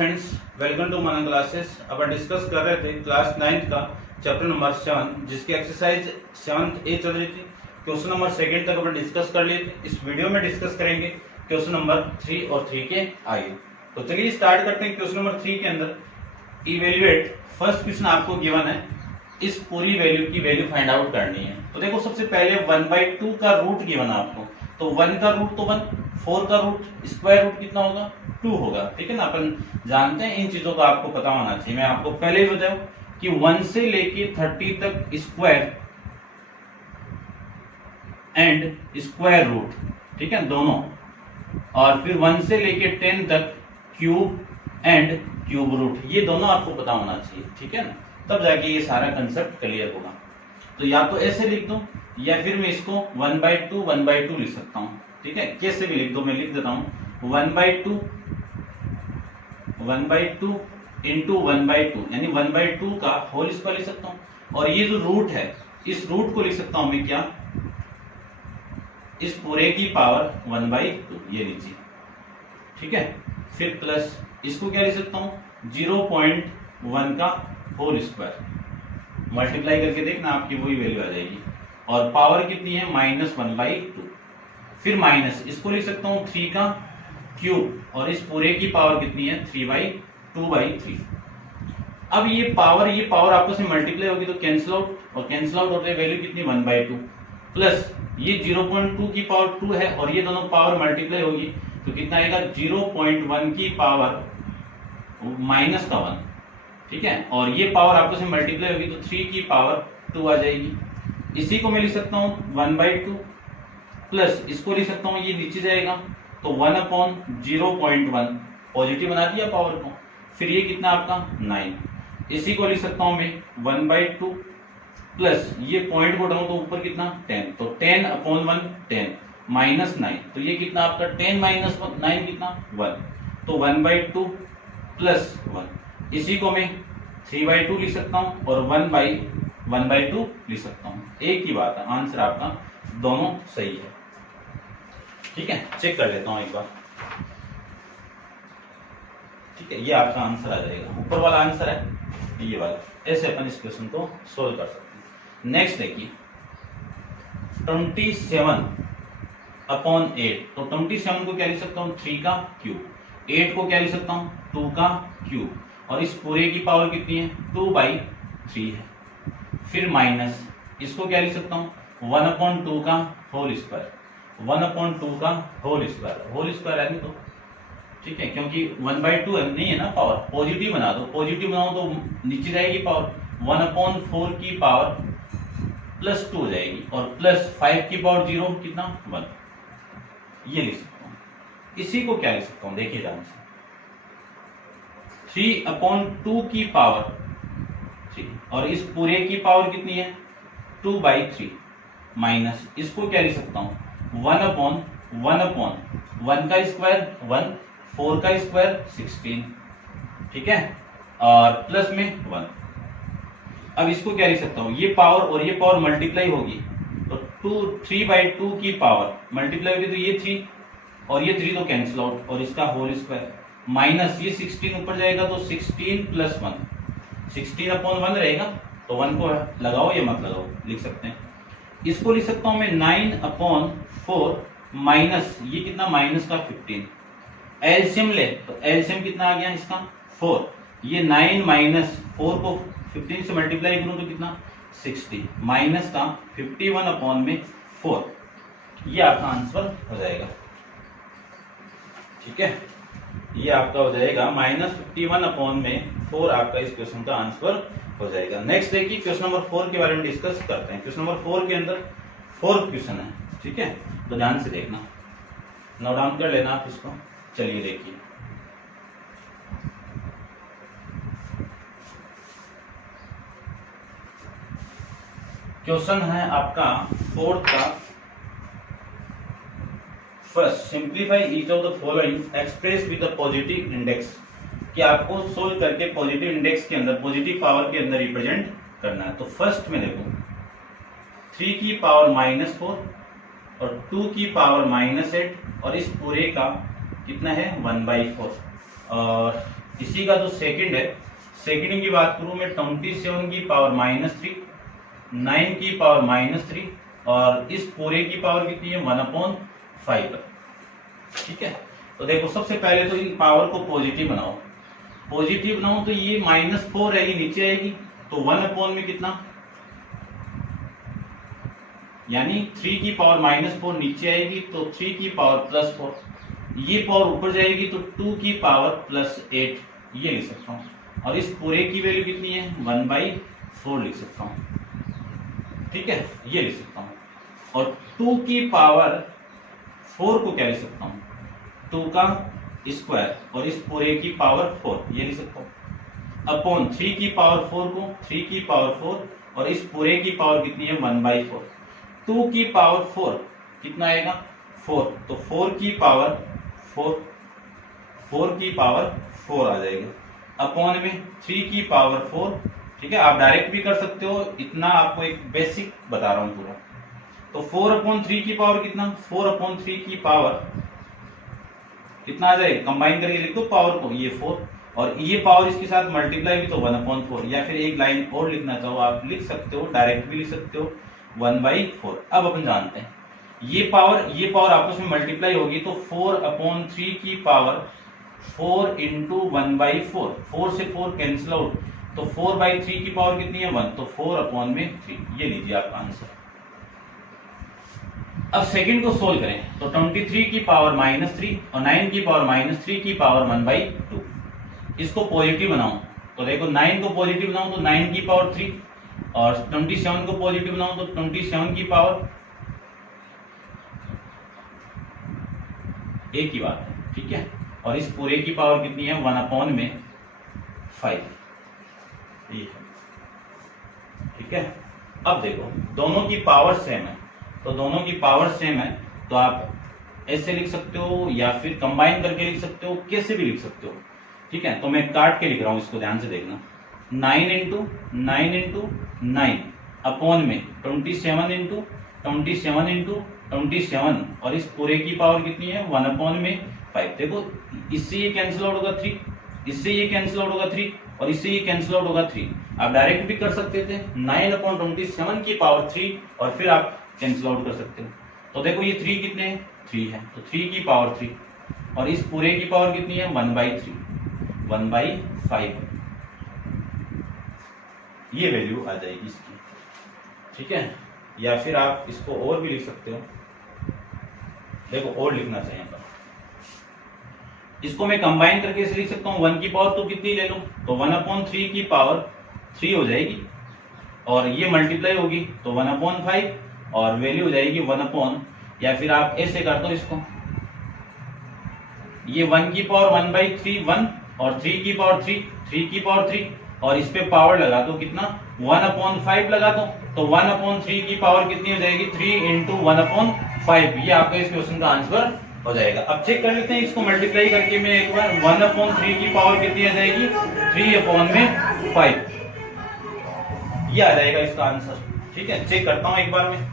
Friends, welcome to Manan classes. अपन discuss कर रहे थे क्लास 9th का चैप्टर नंबर 7 जिसकी एक्सरसाइज 7th ए चल रही थी। क्वेश्चन नंबर 2 तक अपन डिस्कस कर लिए थे। इस वीडियो में डिस्कस करेंगे क्वेश्चन नंबर 3 और 3 के आगे। तो चलिए स्टार्ट करते हैं। क्वेश्चन नंबर 3 के अंदर इवेल्युएट, फर्स्ट क्वेश्चन आपको गिवन है, इस पूरी वैल्यू की वैल्यू फाइंड आउट करनी है। तो देखो सबसे पहले 1/2 का रूट गिवन है आपको, तो 1 का रूट तो 1, 4 का रूट स्क्वायर रूट कितना होगा 2 होगा। ठीक है ना, अपन जानते हैं इन चीजों का आपको पता होना चाहिए। मैं आपको पहले ही बताऊं कि 1 से लेके 30 तक स्क्वायर एंड स्क्वायर रूट, ठीक है दोनों, और फिर 1 से लेके 10 तक क्यूब एंड क्यूब रूट, ये दोनों आपको पता होना चाहिए। ठीक है ना, तब जाके ये सारा कंसेप्ट क्लियर होगा। तो या तो ऐसे लिख दो या फिर मैं इसको 1/2 लिख सकता हूं। ठीक है, कैसे भी लिख दो, मैं लिख देता हूं 1/2 इंटू 1/2 यानी 1/2 का होल स्क्वायर लिख सकता हूं। और ये जो रूट है, इस रूट को लिख सकता हूं मैं क्या, इस पूरे की पावर 1/2, ये लीजिए। ठीक है, फिर प्लस इसको क्या लिख सकता हूं 0.1 का होल स्क्वायर, मल्टीप्लाई करके देखना आपकी वही वैल्यू आ जाएगी। और पावर कितनी है -1/2। फिर माइनस इसको लिख सकता हूं 3 का क्यूब, और इस पूरे की पावर कितनी है 3/2/3। अब ये पावर आपस में मल्टीप्लाई होगी तो कैंसिल आउट, और कैंसिल आउट होते वैल्यू कितनी 1/2, प्लस ये 0.2 की पावर 2 है और ये दोनों पावर मल्टीप्लाई होगी तो कितना आएगा 0.1 की पावर माइनस का 1। ठीक है, और ये पावर आपस में मल्टीप्लाई होगी तो 3 की पावर 2 आ जाएगी। इसी को मैं लिख सकता हूं 1/2, प्लस इसको लिख सकता हूं, ये नीचे जाएगा तो 1/0.1, पॉजिटिव बना दिया पावर को। फिर ये कितना आपका 9। इसी को लिख सकता हूं मैं 1/2, प्लस ये पॉइंट को डालूं तो ऊपर कितना 10, तो 10/1 10 -9, तो ये कितना आपका 10 - 9 कितना 1, तो 1/2 प्लस 1। इसी को मैं 3/2 लिख सकता हूं और 1/2 लिख सकता हूं। एक ही बात है, आंसर आपका दोनों सही है। ठीक है, चेक कर लेता हूं एक बार। ठीक है, ये आपका आंसर आ जाएगा, ऊपर वाला आंसर है ये वाला। ऐसे अपन इस क्वेश्चन को सोल्व कर सकते हैं। नेक्स्ट देखिए 27/8, तो 27 को क्या लिख सकता हूं 3 का क्यूब, 8 को क्या लिख सकता हूं 2 का क्यूब, और इस पूरे की पावर कितनी है 2/3 है। फिर माइनस इसको क्या लिख सकता हूं 1/2 का होल स्क्वायर, 1/2 का होल स्क्वायर है नहीं तो। ठीक है, क्योंकि 1/2 नहीं है ना पावर, पॉजिटिव बना दो, पॉजिटिव बनाओ तो नीचे जाएगी पावर, 1/4 की पावर +2 हो जाएगी, और प्लस 5 की पावर 0 कितना 1, ये लिख सकता हूं। इसी को क्या लिख सकता हूं देखिए ध्यान से, 3/2 की पावर 3, और इस पूरे की पावर कितनी है 2/3, माइनस इसको क्या लिख सकता हूं 1/1 का स्क्वायर 1, 4 का स्क्वायर 16। ठीक है, और प्लस में 1। अब इसको क्या लिख सकता हूं, ये पावर और ये पावर मल्टीप्लाई होगी तो 3/2 की पावर मल्टीप्लाई होगी तो ये 3 और ये 3 तो कैंसिल आउट, और इसका होल स्क्वायर, माइनस ये 16 ऊपर जाएगा तो 16 + 1, 16/1 रहेगा, तो 1 को लगाओ या मत लगाओ लिख सकते हैं। इसको लिख सकता हूं मैं 9/4 माइनस ये कितना माइनस का 15। एलसीएम ले तो एलसीएम कितना आ गया इसका 4, ये 9 - 4 को 15 से मल्टीप्लाई करूं तो कितना 60, माइनस का 51/4, ये आपका आंसर हो जाएगा। ठीक है, ये आपका हो जाएगा -51/4, आपका इस क्वेश्चन का आंसर हो जाएगा। नेक्स्ट देखिए क्वेश्चन नंबर 4 के बारे में डिस्कस करते हैं। क्वेश्चन नंबर 4 के अंदर 4th क्वेश्चन है। ठीक है, तो ध्यान से देखना, नोट डाउन कर लेना आप इसको। चलिए देखिए, क्वेश्चन है आपका 4th का, first simplify each of the following express with the positive index, कि आपको सोल्व करके पॉजिटिव इंडेक्स के अंदर, पॉजिटिव पावर के अंदर रिप्रेजेंट करना है। तो फर्स्ट में देखो 3 की पावर -4 और 2 की पावर -8, और इस पूरे का कितना है 1/4। और इसी का जो सेकंड है, सेकंड की बात करूं मैं 27 की पावर -3, 9 की पावर -3 और इस पूरे की पावर कितनी है 1/5। ठीक है, तो देखो सबसे पहले तो इन पावर को पॉजिटिव बनाओ। पॉजिटिव बनाओ तो ये -4 रहेगी, नीचे आएगी, तो 1 में कितना, यानी 3 की पावर -4 नीचे आएगी, तो 3 की पावर +4, ये पावर ऊपर जाएगी तो 2 की पावर +8 ये लिख सकता हूँ। और इस पूरे की वैल्यू कितनी है 1/4 लिख सकता हूँ। ठीक है, ये लिख सकता हूँ। और 2 की पावर 4 को क्या लिख सकता हूँ, 2 का स्क्वायर और इस पूरे की पावर 4 ये लिख सकता हूँ, अपॉन 3 की पावर 4 को 3 की पावर 4 और इस पूरे की पावर कितनी है 1/4। 2 की पावर 4 कितना आएगा 4, तो 4 की पावर 4 आ जाएगा, अपॉन में 3 की पावर 4। ठीक है, आप डायरेक्ट भी कर सकते हो, इतना आपको एक बेसिक बता रहा हूं पूरा। तो 4/3 की पावर कितना, 4/3 की पावर कितना आ जाएगा, कंबाइन करके लिख दो पावर को, ये 4 और ये पावर इसके साथ मल्टीप्लाई हुई तो 1/4, या फिर एक लाइन और लिखना चाहो आप लिख सकते हो, डायरेक्ट भी लिख सकते हो 1/4। अब अपन जानते हैं ये पावर आपस में मल्टीप्लाई होगी तो 4/3 की पावर 4 इंटू 1/4, 4 से 4 कैंसिल आउट, तो 4/3 की पावर कितनी है 1, तो 4/3 ये लीजिए आपका आंसर। अब सेकंड को सोल्व करें तो 23 की पावर -3 और 9 की पावर -3 की पावर 1/2, इसको पॉजिटिव बनाओ तो देखो 9 को पॉजिटिव बनाओ तो 9 की पावर 3 और 27 को पॉजिटिव बनाओ तो 27 की पावर, एक ही बात है। ठीक है, और इस पूरे की पावर कितनी है 1/5। ठीक है, अब देखो दोनों की पावर सेम है, तो दोनों की पावर सेम है तो आप ऐसे लिख सकते हो या फिर कंबाइन करके लिख सकते हो, कैसे भी लिख सकते हो। ठीक है, तो मैं काट के लिख रहा हूं, इसको ध्यान से देखना। 9 इंटू 9 अपॉन में 27 इंटू 27 और इस पूरे की पावर कितनी है 1/5। देखो इससे ये कैंसिल आउट होगा 3, इससे ये कैंसिल आउट होगा 3 और इससे ये कैंसिल आउट होगा 3। आप डायरेक्ट भी कर सकते थे 9/27 की पावर 3 और फिर आप कैंसिल आउट कर सकते हो। तो देखो ये 3 कितने हैं 3 है, तो 3 की पावर 3 और इस पूरे की पावर कितनी है 1/3, 1/5 ये वैल्यू आ जाएगी इसकी। ठीक है, या फिर आप इसको और भी लिख सकते हो, देखो और लिखना चाहिए पर इसको मैं कंबाइन करके इसे लिख सकता हूँ 1 की पावर तो कितनी ले लो, तो 1/3 की पावर 3 हो जाएगी और ये मल्टीप्लाई होगी तो 1/5 और वैल्यू हो जाएगी 1 या फिर आप ऐसे कर दो इसको, ये 1 की पावर 1/3 1 और 3 की पावर 3 की पावर 3 और इस पे पावर लगा दो कितना 1/5 लगा दो, तो 1/3 की पावर कितनी हो जाएगी 3 इंटू 1/5। ये आपका इस क्वेश्चन का आंसर हो जाएगा। अब चेक कर लेते हैं इसको मल्टीप्लाई करके मैं एक बार, 1/3 की पावर कितनी आ जाएगी 3/5 ये आ जाएगा इसका आंसर। ठीक है, चेक करता हूं एक बार मैं।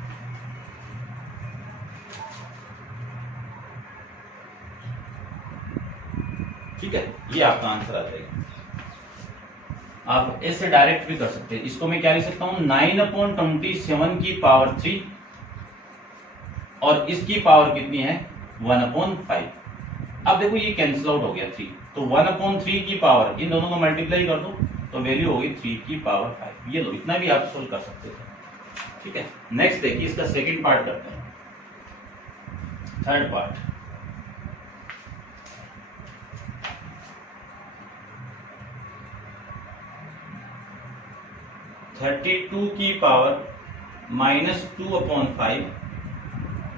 ठीक है, ये आपका आंसर आ जाएगा। आप ऐसे डायरेक्ट भी कर सकते हैं, इसको मैं क्या लिख सकता हूं 9/27 की पावर 3 और इसकी पावर कितनी है 1/5। अब देखो ये कैंसिल आउट हो गया 3, तो 1/3 की पावर इन दोनों को मल्टीप्लाई कर दो तो वैल्यू होगी 3 की पावर 5। ये लो, इतना भी आप सोल्व कर सकते थे। ठीक है, नेक्स्ट देखिए इसका सेकंड पार्ट करते हैं, थर्ड पार्ट। (32 की पावर -2/5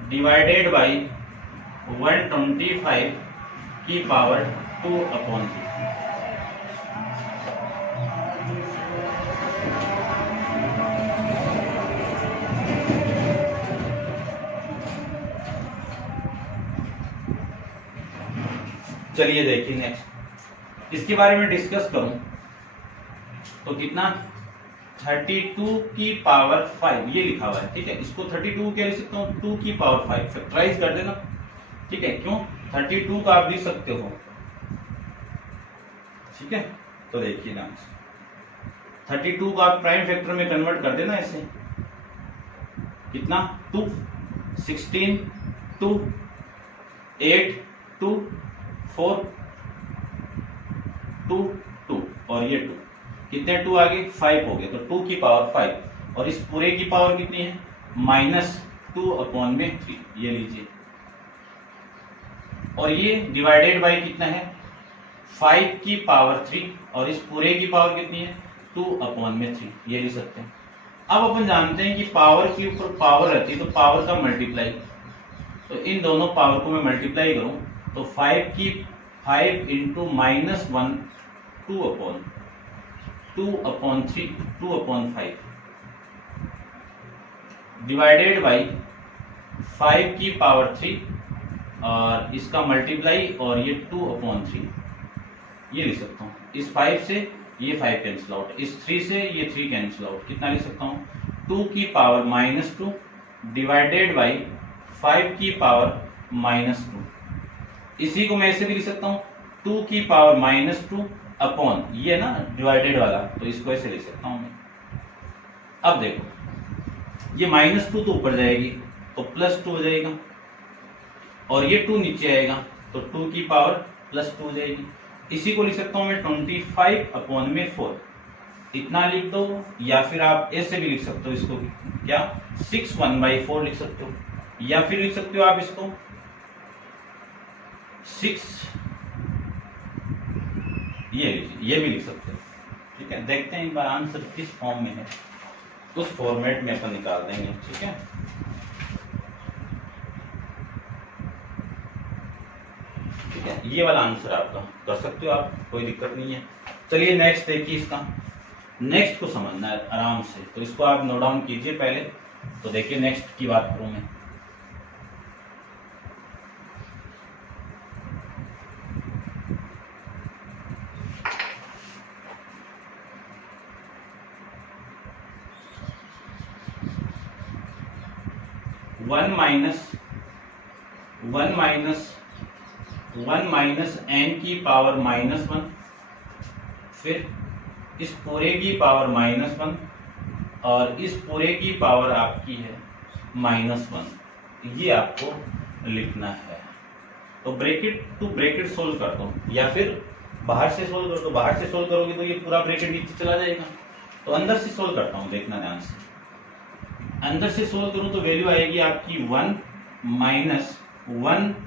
डिवाइडेड बाई 125 की पावर 2/3। चलिए देखिए नेक्स्ट, इसके बारे में डिस्कस करूं तो कितना 32 की पावर 5 ये लिखा हुआ है। ठीक है, इसको 32 क्या लिख सकता हूँ 2 की पावर 5 फैक्टराइज कर देना। ठीक है, क्यों 32 का आप लिख सकते हो ठीक है, तो देखिए ना 32 को आप प्राइम फैक्टर में कन्वर्ट कर देना ऐसे, कितना 2, 16, 2, 8, 2, 4, 2, 2 और ये 2, कितने 2 आ गए 5 हो गए, तो 2 की पावर 5 और इस पूरे की पावर कितनी है -2/3, ये लीजिए, और ये डिवाइडेड बाय कितना है 5 की पावर 3 और इस पूरे की पावर कितनी है 2/3, ये लिख सकते हैं। अब अपन जानते हैं कि पावर के ऊपर पावर रहती है तो पावर का मल्टीप्लाई, तो इन दोनों पावर को मैं मल्टीप्लाई करूं तो 5 इंटू -1 2/3 2/5 डिवाइडेड बाई 5 की पावर 3 और इसका मल्टीप्लाई और ये 2/3, ये लिख सकता हूँ। इस 5 से ये 5 कैंसिल आउट, इस 3 से ये 3 कैंसिल आउट, कितना लिख सकता हूँ 2 की पावर -2 डिवाइडेड बाई 5 की पावर -2। इसी को मैं ऐसे भी लिख सकता हूँ 2 की पावर -2 अपॉन ये ना डिवाइडेड वाला, तो इसको ऐसे लिख सकता हूँ मैं। अब देखो ये -2 तो ऊपर जाएगी तो +2 हो जाएगा और ये 2 नीचे आएगा तो 2 की पावर +2 हो जाएगी। इसी को लिख सकता हूं मैं 25/4, इतना लिख दो, या फिर आप ऐसे भी लिख सकते हो इसको, क्या 6 1/4 लिख सकते हो, या फिर लिख सकते हो आप इसको 6, ये लीजिए, ये भी लिख सकते हो। ठीक है, देखते हैं एक बार आंसर किस फॉर्म में है, उस फॉर्मेट में अपन निकाल देंगे। ठीक है, ठीक है, ये वाला आंसर आपका कर सकते हो आप, कोई दिक्कत नहीं है। चलिए नेक्स्ट देखिए, इसका नेक्स्ट को समझना है आराम से, तो इसको आप नोट डाउन कीजिए पहले। तो देखिए नेक्स्ट की बात करूं मैं, वन माइनस n की पावर -1, फिर इस पूरे की पावर -1 और इस पूरे की पावर आपकी है -1, ये आपको लिखना है। तो ब्रैकेट टू ब्रैकेट सोल्व कर दो, या फिर बाहर से सोल्व कर दो। बाहर से सोल्व करोगे तो ये पूरा ब्रैकेट नीचे चला जाएगा, तो अंदर से सोल्व करता हूं, देखना ध्यान से। अंदर से सोल्व करूं तो वैल्यू आएगी आपकी 1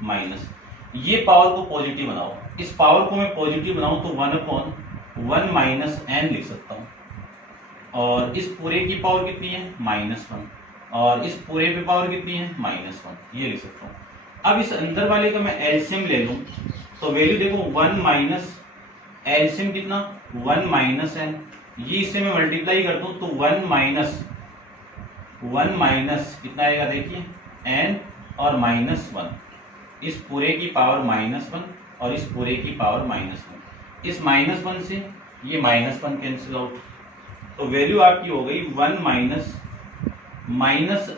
माइनस ये पावर को पॉजिटिव बनाओ, इस पावर को मैं पॉजिटिव बनाऊं तो 1/1 माइनस n लिख सकता हूं, और इस पूरे की पावर कितनी है -1 और इस पूरे पे पावर कितनी है -1, ये लिख सकता हूं। अब इस अंदर वाले का मैं एलसीएम ले लूं तो वैल्यू देखो 1 माइनस एलसीएम कितना 1 माइनस n, ये इससे मैं मल्टीप्लाई कर दूं तो 1 माइनस कितना आएगा देखिए n और -1, इस पूरे की पावर -1 और इस पूरे की पावर -1, इस -1 से ये -1 कैंसिल आउट, तो वैल्यू आपकी हो गई 1 माइनस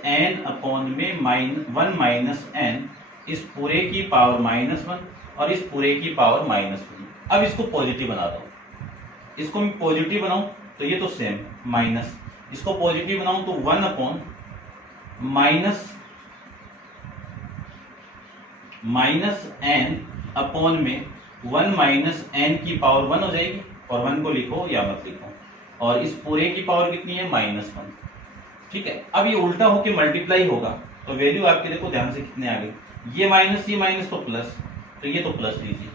n अपॉन में 1 माइनस n, इस पूरे की पावर -1 और इस पूरे की पावर -1। अब इसको पॉजिटिव बना दो, इसको मैं पॉजिटिव बनाऊं तो ये तो सेम माइनस, इसको पॉजिटिव बनाऊं तो 1 अपॉन माइनस n अपॉन में 1 माइनस n की पावर 1 हो जाएगी, और 1 को लिखो या मत लिखो, और इस पूरे की पावर कितनी है -1। ठीक है, अब ये उल्टा होके मल्टीप्लाई होगा तो वैल्यू आपके देखो ध्यान से कितने आ गई, ये माइनस तो प्लस, तो ये तो प्लस लीजिए,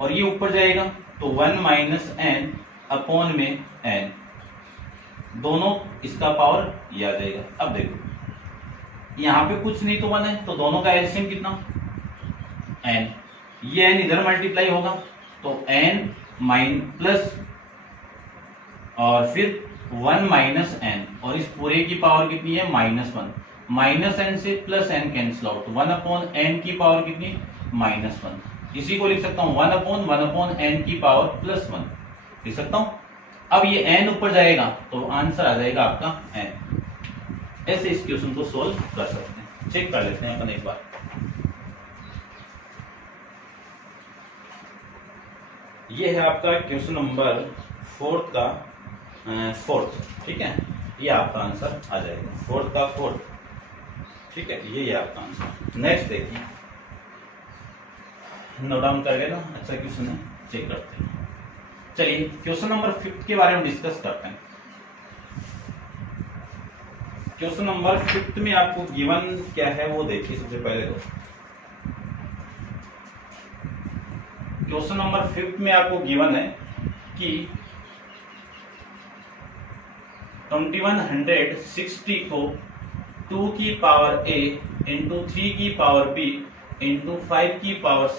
और ये ऊपर जाएगा तो 1 माइनस n अपॉन में n, दोनों इसका पावर ये आ जाएगा। अब देखो यहाँ पे कुछ नहीं तो 1 है, तो दोनों का एलसीएम कितना n, ये n इधर मल्टीप्लाई होगा तो n प्लस और फिर 1 माइनस n, और इस पूरे की पावर कितनी है -1, माइनस n से plus n cancel out, 1 upon n की पावर कितनी -1, इसी को लिख सकता हूँ 1 अपॉन n की पावर +1 लिख सकता हूँ। अब ये n ऊपर जाएगा तो आंसर आ जाएगा आपका n। ऐसे इस क्वेश्चन को सोल्व कर सकते हैं। चेक कर लेते हैं अपन एक बार। ये है आपका क्वेश्चन नंबर 4 का 4th, ठीक है। ये आपका आंसर आ जाएगा 4 का 4th, ठीक है। ये आपका आंसर। नेक्स्ट देखिए, नोट डाउन कर लेना, अच्छा क्वेश्चन है, चेक करते हैं। चलिए क्वेश्चन नंबर 5 के बारे में डिस्कस करते हैं। क्वेश्चन नंबर 5 में आपको गिवन क्या है वो देखिए। सबसे पहले तो क्वेश्चन नंबर 5 में आपको गिवन है कि 2160 को 2 की पावर a इंटू 3 की पावर b इंटू 5 की power c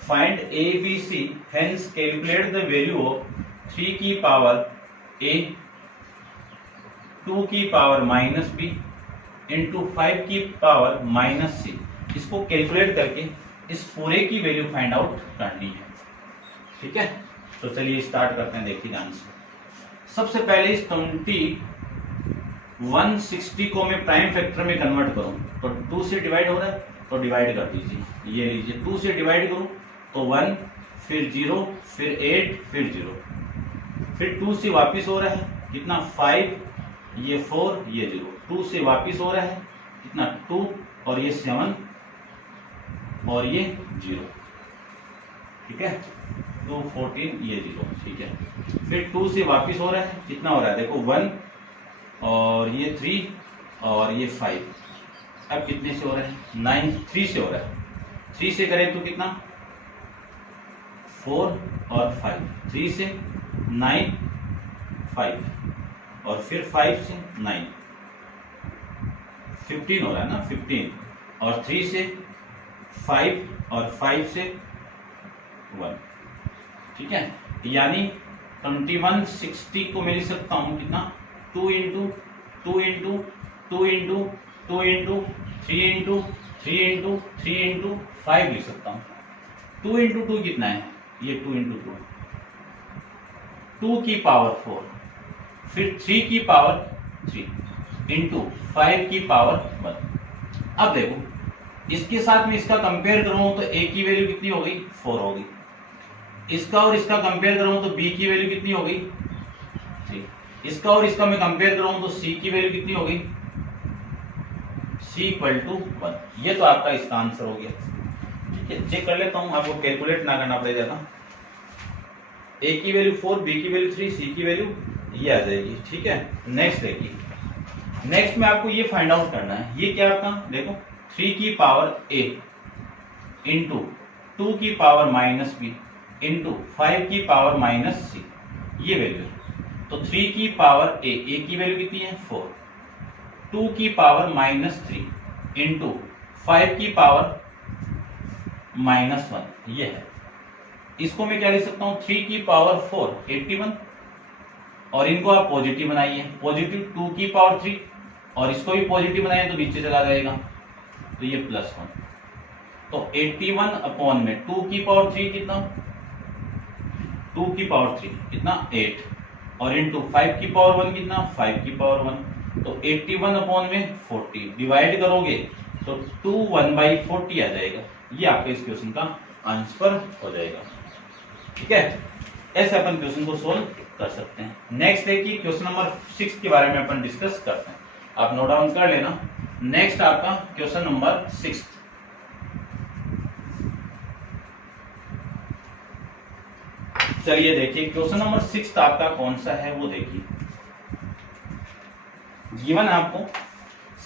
find a b c, hence calculate the value of 3 की पावर a 2 की पावर माइनस b इंटू 5 की पावर माइनस c। इसको कैलकुलेट करके इस पूरे की वैल्यू फाइंड आउट करनी है, ठीक है। तो चलिए स्टार्ट करते हैं, देखिए आंसर। सबसे पहले इस 2160 को मैं प्राइम फैक्टर में कन्वर्ट करूं तो 2 से डिवाइड हो रहा है तो डिवाइड कर दीजिए। ये लीजिए 2 से डिवाइड करूं तो 1, फिर 0, फिर 8, फिर 0, फिर 2 से वापिस हो रहा है कितना 5, ये 4, ये 0, 2 से वापिस हो रहा है कितना 2 और ये 7 और ये 0, ठीक है। 2, 14, ये 0, ठीक है। फिर 2 से वापिस हो रहा है कितना हो रहा है देखो 1 और ये 3 और ये 5। अब कितने से हो रहा है 9, 3 से हो रहा है। 3 से करें तो कितना 4 और 5, 3 से 9, 5 और फिर 5 से 9, 15 हो रहा है ना 15 और 3 से 5 और 5 से 1, ठीक है। यानी 2160 को मैं लिख सकता हूं कितना 2 into 2 into 2 into 2 into 3 into 3 into 3 into 5 लिख सकता हूं। 2 इंटू 2 कितना है ये 2 इंटू 2, 2 की पावर 4, फिर 3 की पावर 3 इंटू 5 की पावर 1। अब देखो इसके साथ में इसका कंपेयर करूं तो a की वैल्यू कितनी हो गई 4 होगी। इसका और इसका कंपेयर करूं तो b की वैल्यू कितनी हो गई 3। इसका और इसका मैं कंपेयर करूं तो c की वैल्यू कितनी हो गई c इक्वल टू 1। ये तो आपका इसका आंसर हो गया, ठीक है। चेक कर लेता हूं, आपको कैलकुलेट ना करना पड़े ज्यादा। a की वैल्यू 4, b की वैल्यू 3, c की वैल्यू ये आ जाएगी, ठीक है। नेक्स्ट देखिए, नेक्स्ट में आपको ये फाइंड आउट करना है। ये क्या आपका देखो 3 की पावर a इंटू 2 की पावर माइनस b इंटू 5 की पावर माइनस c, ये वैल्यू है। तो 3 की पावर a की वैल्यू कितनी है 4, 2 की पावर माइनस 3 इंटू 5 की पावर माइनस 1, ये है। इसको मैं क्या लिख सकता हूं 3 की पावर 4 81 और इनको आप पॉजिटिव बनाइए, पॉजिटिव 2 की पावर 3 और इसको भी पॉजिटिव बनाइए तो नीचे चला जाएगा तो ये +1। तो 81 अपॉन में 2 की पावर 3 कितना 2 की पावर 3 कितना 8 और इंटू 5 की पावर 1 कितना 5 की पावर 1। तो 81 अपॉन में 40 डिवाइड करोगे तो 2 1/40 आ जाएगा। ये आपके इस क्वेश्चन का आंसर हो जाएगा, ठीक है। ऐसे अपन क्वेश्चन को सोल्व कर सकते हैं। नेक्स्ट है कि क्वेश्चन नंबर 6 के बारे में अपन डिस्कस करते हैं, आप नोट डाउन कर लेना। नेक्स्ट आपका क्वेश्चन नंबर 6। चलिए देखिए क्वेश्चन नंबर 6 आपका कौन सा है वो देखिए। गिवन आपको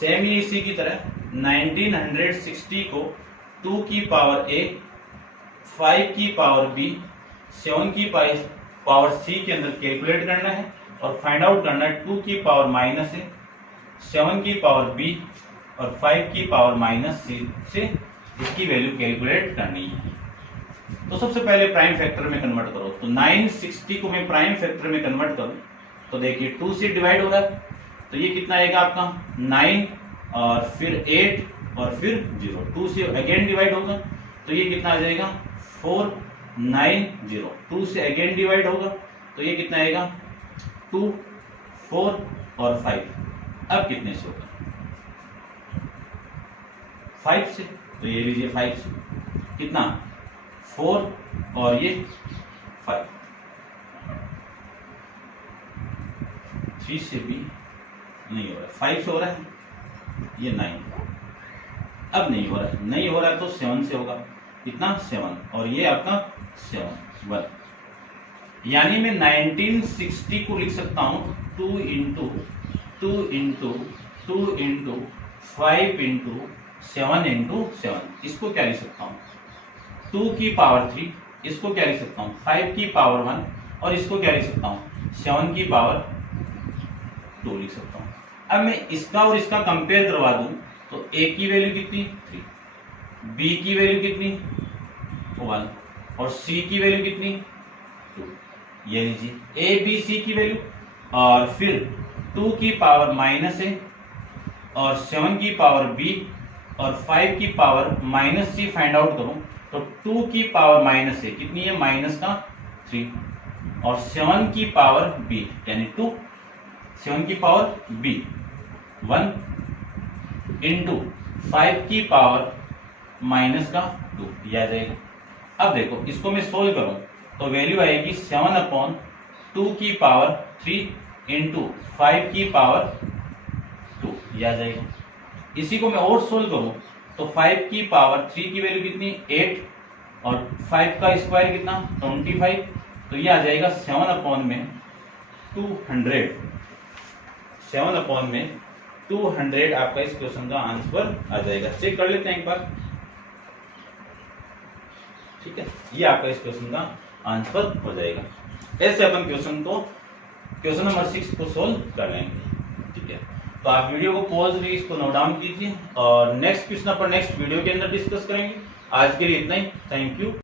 सेम ही इसी की तरह 1960 को 2 की पावर a 5 की पावर b 7 की पावर c के अंदर कैलकुलेट करना है और फाइंड आउट करना है 2 की पावर माइनस a 7 की पावर b और 5 की पावर माइनस c से इसकी वैल्यू कैलकुलेट करनी है। तो सबसे पहले प्राइम फैक्टर में कन्वर्ट करो। तो 960 को मैं प्राइम फैक्टर में कन्वर्ट करूं तो देखिए 2 से डिवाइड हो रहा है तो ये कितना आएगा आपका 9 और फिर 8 और फिर 0। 2 से अगेन डिवाइड होगा तो ये कितना आ जाएगा 4 9 0। 2 से अगेन डिवाइड होगा तो ये कितना आएगा 2 4 और 5। अब कितने से होगा 5 से, तो ये लीजिए 5 से कितना 4 और ये 5, 3 से भी नहीं हो रहा, 5 से हो रहा है, ये 9, अब नहीं हो रहा है, नहीं हो रहा है तो 7 से होगा, कितना 7, और ये आपका 7 1, यानी मैं 1960 को लिख सकता हूं 2 into 2 into 2 into 5 into 7 into 7, इसको क्या लिख सकता हूं 2 की पावर 3, इसको क्या लिख सकता हूं 5 की पावर 1, और इसको क्या लिख सकता हूं 7 की पावर 2 लिख सकता हूं। अब मैं इसका और इसका कंपेयर करवा दूं तो a की वैल्यू कितनी 3, b की वैल्यू कितनी 1, और c की वैल्यू कितनी 2, ये लीजिए a b c की वैल्यू, और फिर 2 की पावर -a और 7 की पावर b और 5 की पावर -c फाइंड आउट करूं तो 2 की पावर -a कितनी है -3, और 7 की पावर b यानी 2, 7 की पावर b 1 इंटू 5 की पावर -2 दिया जाएगा। अब देखो इसको मैं सोल्व करूं तो वैल्यू आएगी 7/2 की पावर 3 इंटू 5 की पावर 2 दिया जाएगा। इसी को मैं और सोल्व करूं तो 5 की पावर 3 की वैल्यू कितनी 8, और 5 का स्क्वायर कितना 25, तो ये आ जाएगा 7/200 आपका इस क्वेश्चन का आंसर आ जाएगा। चेक कर लेते हैं एक बार, ठीक है, ये आपका इस क्वेश्चन का आंसर हो जाएगा। ऐसे अपन क्वेश्चन नंबर 6 को सोल्व कर लेंगे, ठीक है। तो आप वीडियो को पॉज करके इसको नोट डाउन कीजिए और नेक्स्ट क्वेश्चन अपन नेक्स्ट वीडियो के अंदर डिस्कस करेंगे। आज के लिए इतना ही, थैंक यू।